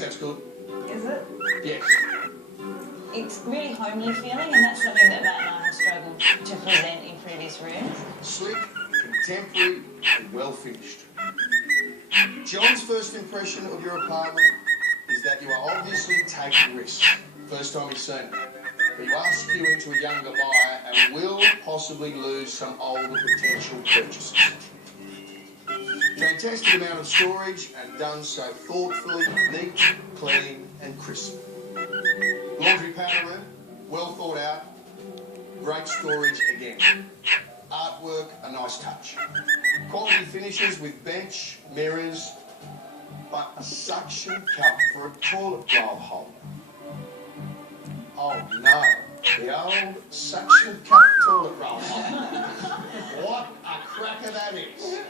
That's good. Is it? Yes. It's really homely feeling, and that's something that Matt and I have struggled to present in previous rooms. Slick, contemporary, and well finished. John's first impression of your apartment is that you are obviously taking risks. First time he's seen it. But you are skewing to a younger buyer and will possibly lose some older potential purchasers. Fantastic amount of storage and done so thoughtfully, neat, clean and crisp. Laundry panel room, well thought out, great storage again. Artwork, a nice touch. Quality finishes with bench, mirrors, but a suction cup for a toilet roll holder. Oh no, the old suction cup toilet roll holder. What a cracker that is.